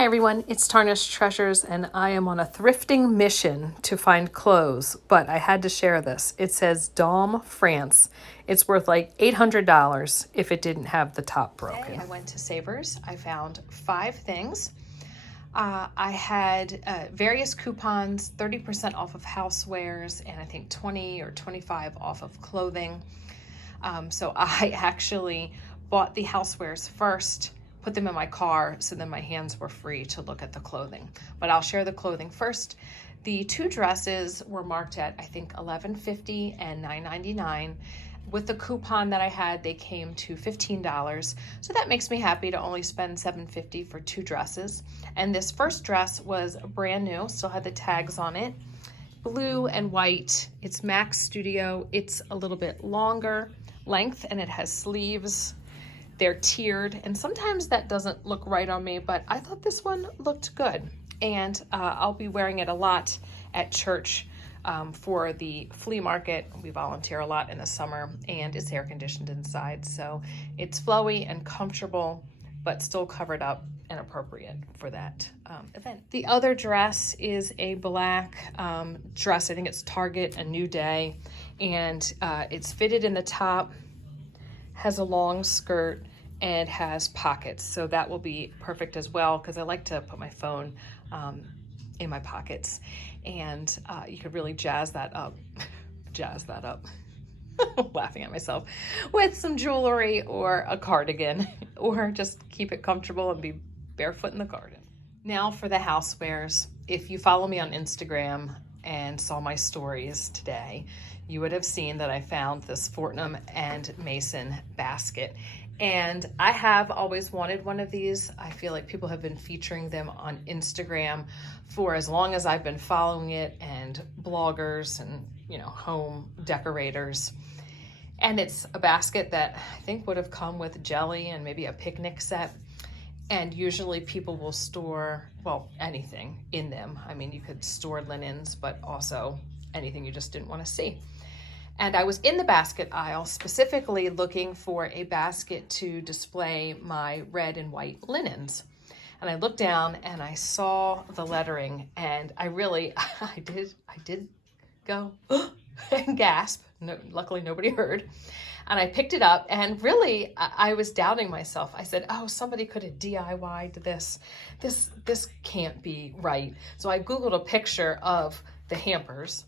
Hi everyone, it's Tarnished Treasures and I am on a thrifting mission to find clothes, but I had to share this. It says Dom, France. It's worth like $800 if it didn't have the top broken. Today I went to Savers. I found 5 things. I had various coupons, 30% off of housewares and I think 20 or 25 off of clothing. So I actually bought the housewares first, put them in my car, so then my hands were free to look at the clothing. But I'll share the clothing first. The 2 dresses were marked at, I think, $11.50 and $9.99. With the coupon that I had, they came to $15. So that makes me happy to only spend $7.50 for 2 dresses. And this first dress was brand new, still had the tags on it. Blue and white. It's Max Studio. It's a little bit longer length and it has sleeves. They're tiered, and sometimes that doesn't look right on me, but I thought this one looked good. And I'll be wearing it a lot at church for the flea market. We volunteer a lot in the summer, and it's air conditioned inside, so it's flowy and comfortable, but still covered up and appropriate for that event. The other dress is a black dress. I think it's Target, a New Day, and it's fitted in the top, has a long skirt, and has pockets, so that will be perfect as well because I like to put my phone in my pockets, and you could really jazz that up laughing at myself, with some jewelry or a cardigan, or just keep it comfortable and be barefoot in the garden. Now for the housewares. If you follow me on Instagram and saw my stories today, you would have seen that I found this Fortnum and Mason basket. And I have always wanted one of these. I feel like people have been featuring them on Instagram for as long as I've been following it, and bloggers and, you know, home decorators. And it's a basket that I think would have come with jelly and maybe a picnic set. And usually people will store, well, anything in them. I mean, you could store linens, but also anything you just didn't want to see. And I was in the basket aisle specifically looking for a basket to display my red and white linens. And I looked down and I saw the lettering, and I did go and gasp. No, luckily nobody heard. And I picked it up, and really I was doubting myself. I said, oh, somebody could have DIY'd this. This can't be right. So I Googled a picture of the hampers,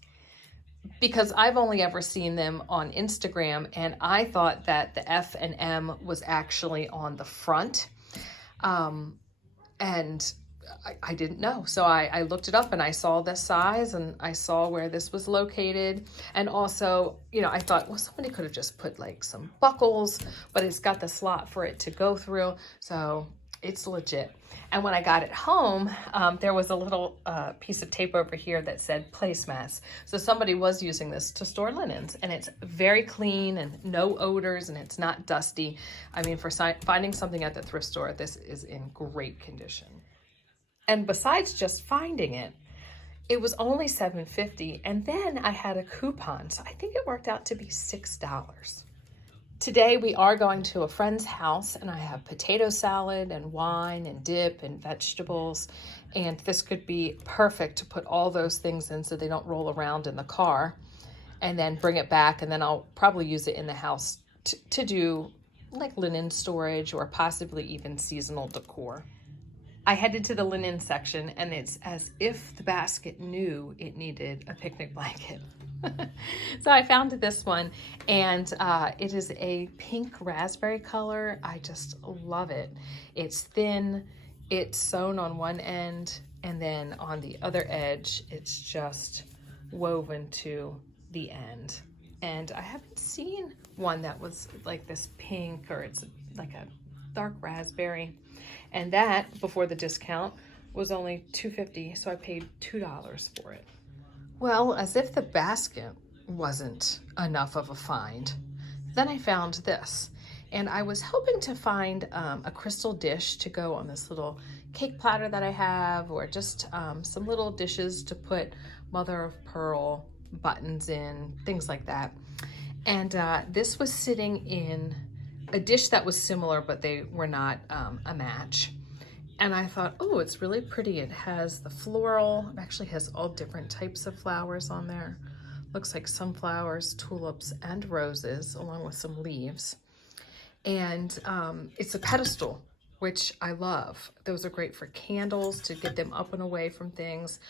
because I've only ever seen them on Instagram, and I thought that the F and M was actually on the front. And I didn't know. So I looked it up and I saw the size and I saw where this was located. And also, you know, I thought, well, somebody could have just put like some buckles, but it's got the slot for it to go through. So it's legit. And when I got it home, there was a little piece of tape over here that said placemats. So somebody was using this to store linens, and it's very clean and no odors, and it's not dusty. I mean, for finding something at the thrift store, this is in great condition. And besides just finding it, it was only $7.50, and then I had a coupon, so I think it worked out to be $6. Today we are going to a friend's house, and I have potato salad and wine and dip and vegetables, and this could be perfect to put all those things in so they don't roll around in the car, and then bring it back, and then I'll probably use it in the house to do like linen storage or possibly even seasonal decor. I headed to the linen section, and it's as if the basket knew it needed a picnic blanket. So I found this one, and it is a pink raspberry color. I just love it. It's thin, it's sewn on one end, and then on the other edge, it's just woven to the end. And I haven't seen one that was like this pink, or it's like a dark raspberry. And that, before the discount, was only $2.50, so I paid $2 for it. Well, as if the basket wasn't enough of a find, then I found this. And I was hoping to find a crystal dish to go on this little cake platter that I have, or just some little dishes to put mother of pearl buttons in, things like that. And this was sitting in a dish that was similar, but they were not a match. And I thought, oh, it's really pretty. It has the floral, it actually has all different types of flowers on there. Looks like sunflowers, tulips, and roses, along with some leaves. And it's a pedestal, which I love. Those are great for candles, to get them up and away from things,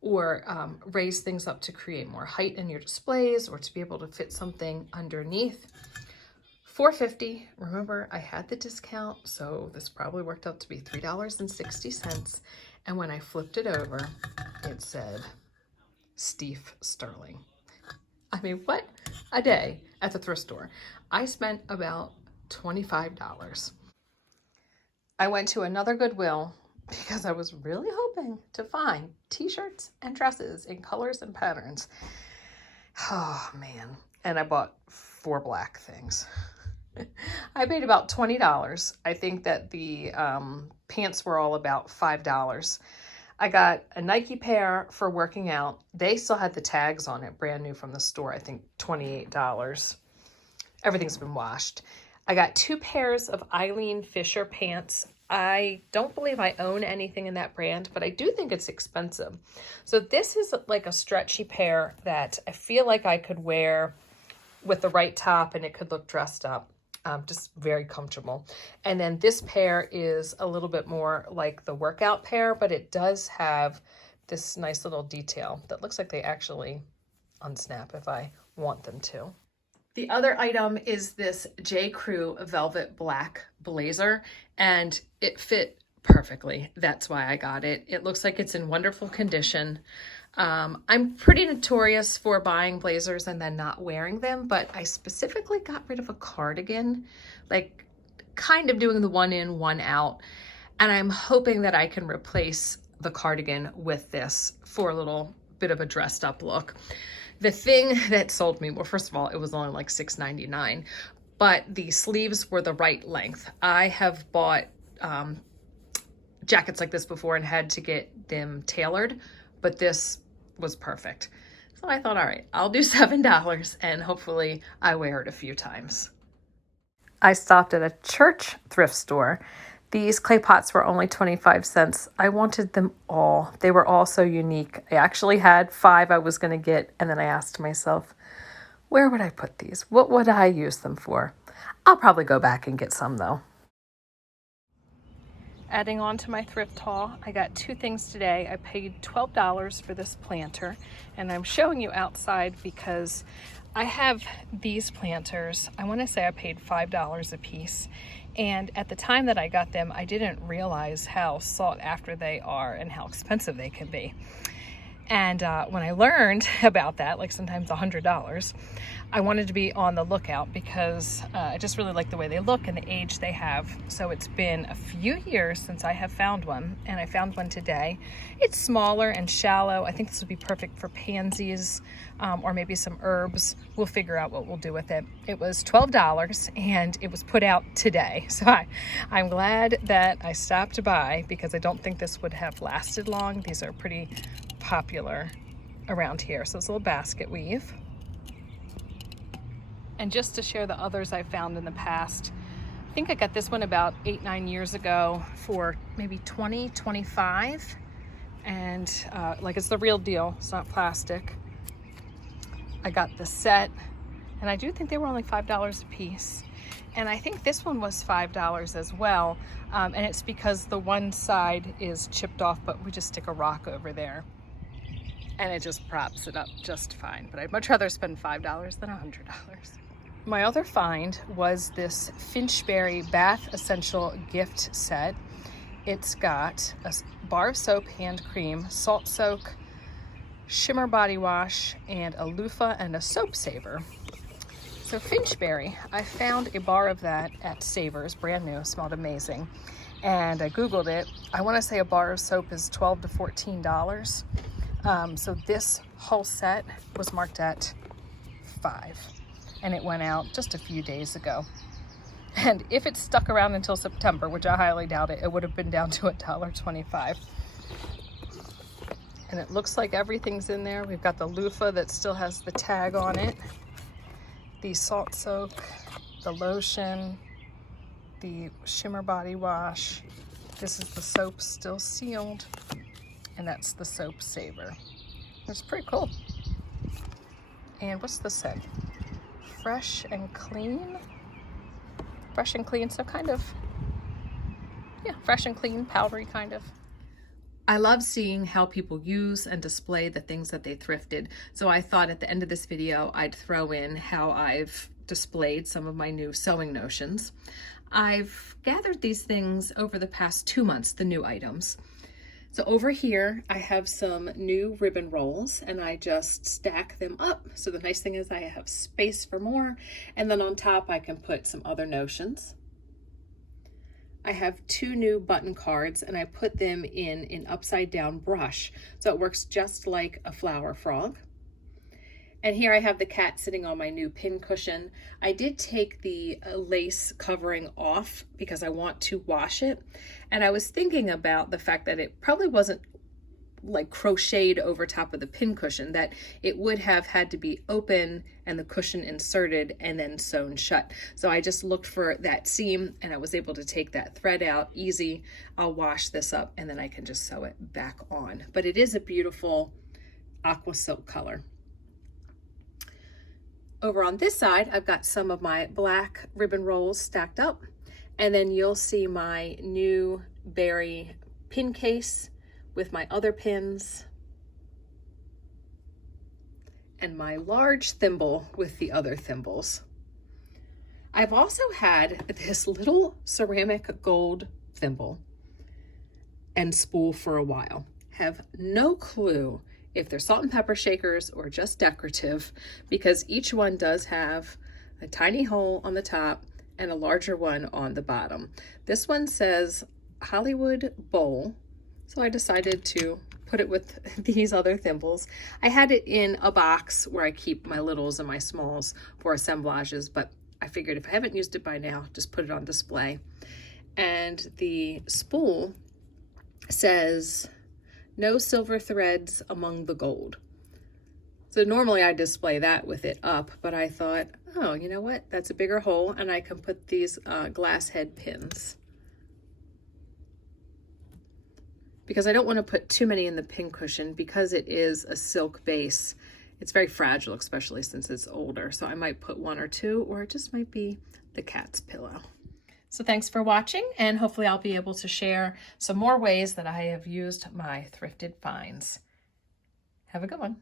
or raise things up to create more height in your displays, or to be able to fit something underneath. $4.50. Remember, I had the discount, so this probably worked out to be $3.60. And when I flipped it over, it said Steve Sterling. I mean, what a day at the thrift store. I spent about $25. I went to another Goodwill because I was really hoping to find t-shirts and dresses in colors and patterns. Oh man. And I bought 4 black things. I paid about $20. I think that the pants were all about $5. I got a Nike pair for working out. They still had the tags on it, brand new from the store. I think $28. Everything's been washed. I got 2 pairs of Eileen Fisher pants. I don't believe I own anything in that brand, but I do think it's expensive. So this is like a stretchy pair that I feel like I could wear with the right top and it could look dressed up. Just very comfortable. And then this pair is a little bit more like the workout pair, but it does have this nice little detail that looks like they actually unsnap if I want them to. The other item is this J. Crew velvet black blazer, and it fit perfectly. That's why I got it. It looks like it's in wonderful condition. I'm pretty notorious for buying blazers and then not wearing them, but I specifically got rid of a cardigan, like kind of doing the one in, one out. And I'm hoping that I can replace the cardigan with this for a little bit of a dressed up look. The thing that sold me, well, first of all, it was only like $6.99, but the sleeves were the right length. I have bought jackets like this before and had to get them tailored, but this was perfect. So I thought, all right, I'll do $7 and hopefully I wear it a few times. I stopped at a church thrift store. These clay pots were only 25 cents. I wanted them all. They were all so unique. I actually had 5 I was going to get, and then I asked myself, where would I put these? What would I use them for? I'll probably go back and get some though. Adding on to my thrift haul, I got 2 things today. I paid $12 for this planter, and I'm showing you outside because I have these planters. I want to say I paid $5 a piece, and at the time that I got them, I didn't realize how sought after they are and how expensive they can be. And when I learned about that, like sometimes $100, I wanted to be on the lookout because I just really like the way they look and the age they have. So it's been a few years since I have found one, and I found one today. It's smaller and shallow. I think this would be perfect for pansies or maybe some herbs. We'll figure out what we'll do with it. It was $12 and it was put out today. So I'm glad that I stopped by because I don't think this would have lasted long. These are pretty popular around here. So it's a little basket weave. And just to share the others I found in the past, I think I got this one about 8-9 years ago for maybe $20, $25. And like it's the real deal, it's not plastic. I got the set, and I do think they were only $5 a piece. And I think this one was $5 as well. And it's because the one side is chipped off, but we just stick a rock over there. And it just props it up just fine. But I'd much rather spend $5 than $100. My other find was this Finchberry Bath Essential gift set. It's got a bar of soap, hand cream, salt soak, shimmer body wash, and a loofah and a soap saver. So Finchberry, I found a bar of that at Savers, brand new, smelled amazing. And I Googled it. I want to say a bar of soap is $12 to $14. So this whole set was marked at $5, and it went out just a few days ago. And if it stuck around until September, which I highly doubt it, it would have been down to $1.25. And it looks like everything's in there. We've got the loofah that still has the tag on it, the salt soak, the lotion, the shimmer body wash, This is the soap still sealed, and that's the soap saver. It's pretty cool. And what's this say? Fresh and clean? Fresh and clean, so kind of, yeah, fresh and clean, powdery kind of. I love seeing how people use and display the things that they thrifted. So I thought at the end of this video, I'd throw in how I've displayed some of my new sewing notions. I've gathered these things over the past 2 months, the new items. So over here, I have some new ribbon rolls and I just stack them up. So the nice thing is I have space for more. And then on top, I can put some other notions. I have 2 new button cards and I put them in an upside down brush. So it works just like a flower frog. And here I have the cat sitting on my new pin cushion. I did take the lace covering off because I want to wash it. And I was thinking about the fact that it probably wasn't like crocheted over top of the pin cushion, that it would have had to be open and the cushion inserted and then sewn shut. So I just looked for that seam and I was able to take that thread out easy. I'll wash this up and then I can just sew it back on. But it is a beautiful aqua silk color. Over on this side, I've got some of my black ribbon rolls stacked up, and then you'll see my new berry pin case with my other pins and my large thimble with the other thimbles. I've also had this little ceramic gold thimble and spool for a while. Have no clue if they're salt and pepper shakers or just decorative, because each one does have a tiny hole on the top and a larger one on the bottom. This one says Hollywood Bowl, so I decided to put it with these other thimbles. I had it in a box where I keep my littles and my smalls for assemblages, but I figured if I haven't used it by now, just put it on display. And the spool says, "No silver threads among the gold." So normally I display that with it up, but I thought, oh, you know what? That's a bigger hole and I can put these glass head pins. Because I don't want to put too many in the pin cushion because it is a silk base. It's very fragile, especially since it's older. So I might put 1 or 2, or it just might be the cat's pillow. So thanks for watching, and hopefully I'll be able to share some more ways that I have used my thrifted finds. Have a good one.